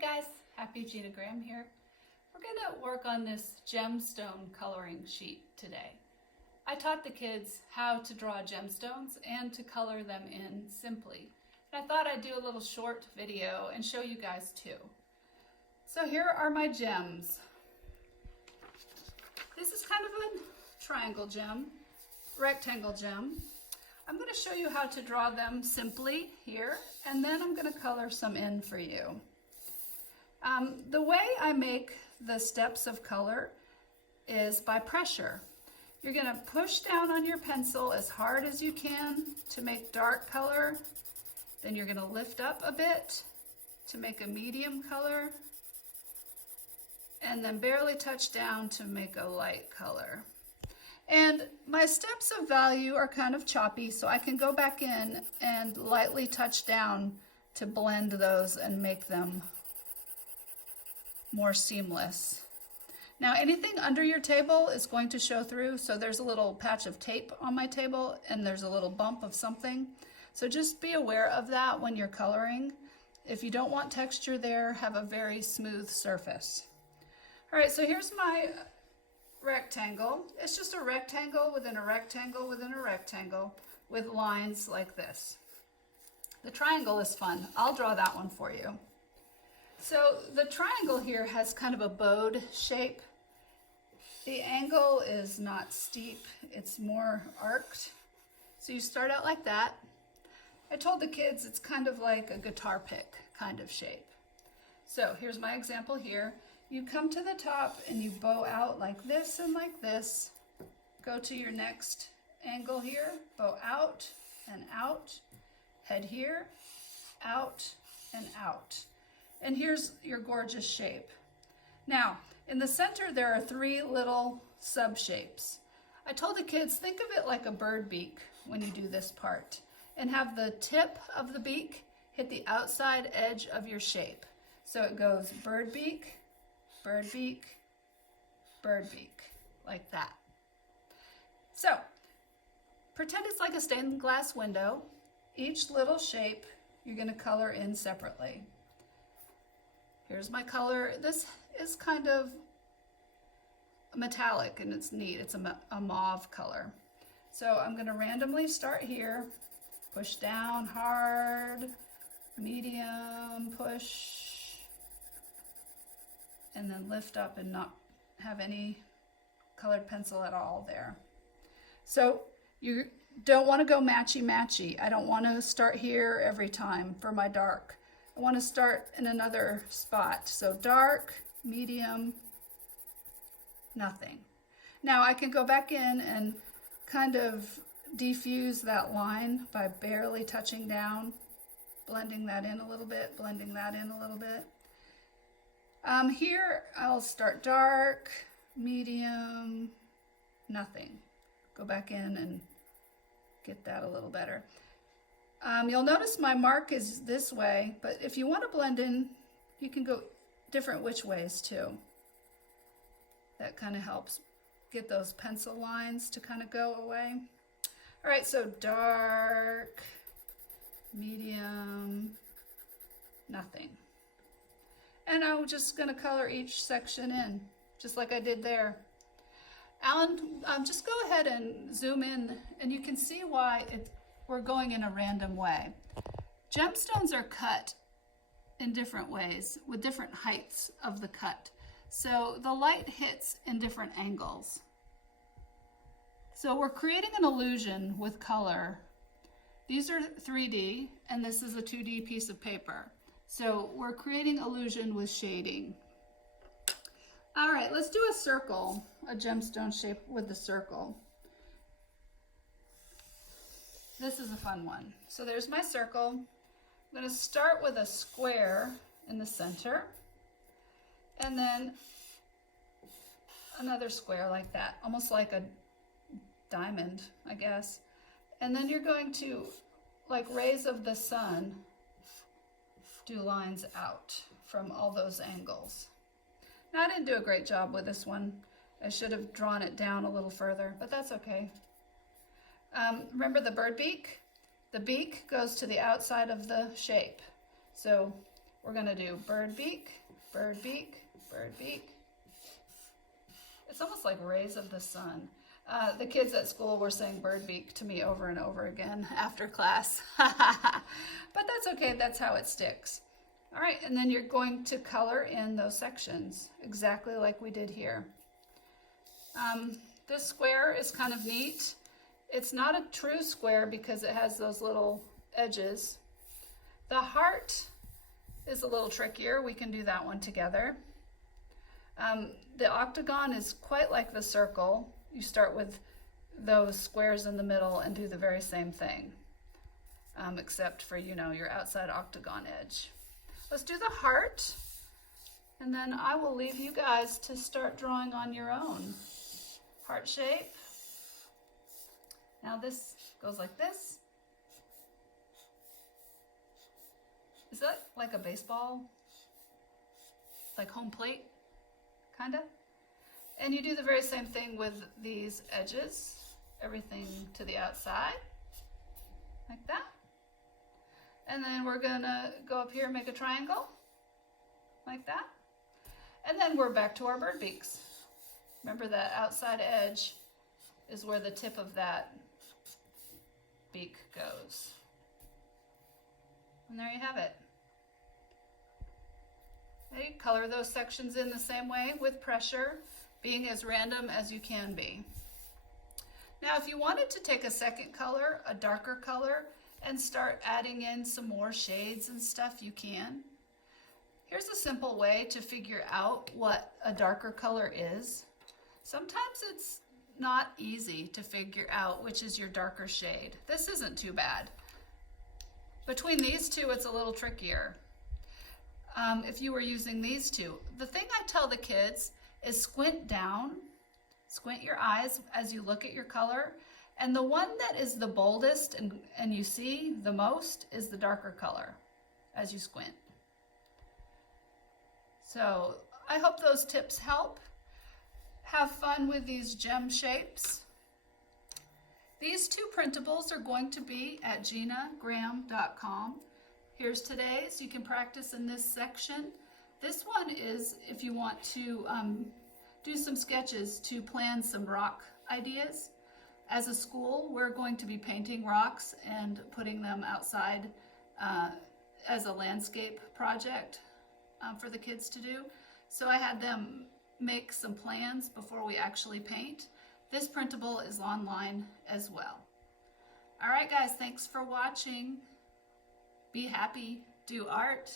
Hey guys, Happy Gina Graham here. We're going to work on this gemstone coloring sheet today. I taught the kids how to draw gemstones and to color them in simply. And I thought I'd do a little short video and show you guys too. So here are my gems. This is kind of a triangle gem, rectangle gem. I'm going to show you how to draw them simply here, and then I'm going to color some in for you. The way I make the steps of color is by pressure. You're going to push down on your pencil as hard as you can to make dark color. Then you're going to lift up a bit to make a medium color, and then barely touch down to make a light color. And my steps of value are kind of choppy, so I can go back in and lightly touch down to blend those and make them more seamless. Now anything under your table is going to show through, so there's a little patch of tape on my table and there's a little bump of something. So just be aware of that when you're coloring. If you don't want texture there, have a very smooth surface. All right, so here's my rectangle. It's just a rectangle within a rectangle within a rectangle with lines like this. The triangle is fun. I'll draw that one for you. So the triangle here has kind of a bowed shape. The angle is not steep, it's more arced. So you start out like that. I told the kids it's kind of like a guitar pick kind of shape. So here's my example here. You come to the top and you bow out like this and like this. Go to your next angle here, bow out and out, head here, out and out. And here's your gorgeous shape. Now, in the center there are three little sub shapes. I told the kids, think of it like a bird beak when you do this part, and have the tip of the beak hit the outside edge of your shape. So it goes bird beak, bird beak, bird beak, like that. So, pretend it's like a stained glass window. Each little shape you're going to color in separately. Here's my color. This is kind of metallic and it's neat. It's a mauve color. So I'm going to randomly start here, push down hard, medium, push, and then lift up and not have any colored pencil at all there. So you don't want to go matchy-matchy. I don't want to start here every time for my dark. I want to start in another spot. So dark, medium, nothing. Now I can go back in and kind of diffuse that line by barely touching down, blending that in a little bit, blending that in a little bit. Here I'll start dark, medium, nothing. Go back in and get that a little better. You'll notice my mark is this way, but if you want to blend in, you can go different which ways too. That kind of helps get those pencil lines to kind of go away. All right, so dark, medium, nothing. And I'm just going to color each section in, just like I did there. Alan, just go ahead and zoom in, and you can see why we're going in a random way. Gemstones are cut in different ways with different heights of the cut. So the light hits in different angles. So we're creating an illusion with color. These are 3D and this is a 2D piece of paper. So we're creating illusion with shading. All right, let's do a circle, a gemstone shape with the circle. This is a fun one. So there's my circle. I'm going to start with a square in the center, and then another square like that, almost like a diamond, I guess. And then you're going to, like rays of the sun, do lines out from all those angles. Now I didn't do a great job with this one. I should have drawn it down a little further, but that's okay. Remember the bird beak? The beak goes to the outside of the shape. So we're gonna do bird beak, bird beak, bird beak. It's almost like rays of the sun. The kids at school were saying bird beak to me over and over again after class. But that's okay, that's how it sticks. All right, and then you're going to color in those sections, exactly like we did here. This square is kind of neat. It's not a true square because it has those little edges. The heart is a little trickier. We can do that one together. The octagon is quite like the circle. You start with those squares in the middle and do the very same thing, except for, you know, your outside octagon edge. Let's do the heart, and then I will leave you guys to start drawing on your own. Heart shape. Now this goes like this. Is that like a baseball? Like home plate, kinda? And you do the very same thing with these edges, everything to the outside, like that. And then we're gonna go up here and make a triangle, like that. And then we're back to our bird beaks. Remember that outside edge is where the tip of that beak goes. And there you have it. Okay, color those sections in the same way with pressure, being as random as you can be. Now, if you wanted to take a second color, a darker color, and start adding in some more shades and stuff, you can. Here's a simple way to figure out what a darker color is. Sometimes it's not easy to figure out which is your darker shade. This isn't too bad. Between these two, it's a little trickier. If you were using these two, the thing I tell the kids is squint down, squint your eyes as you look at your color, and the one that is the boldest and you see the most is the darker color as you squint. So I hope those tips help. Have fun with these gem shapes. These two printables are going to be at ginagraham.com. Here's today's. You can practice in this section. This one is if you want to do some sketches to plan some rock ideas. As a school, we're going to be painting rocks and putting them outside as a landscape project for the kids to do. So I had them make some plans before we actually paint. This printable is online as well. All right, guys, thanks for watching. Be happy, do art.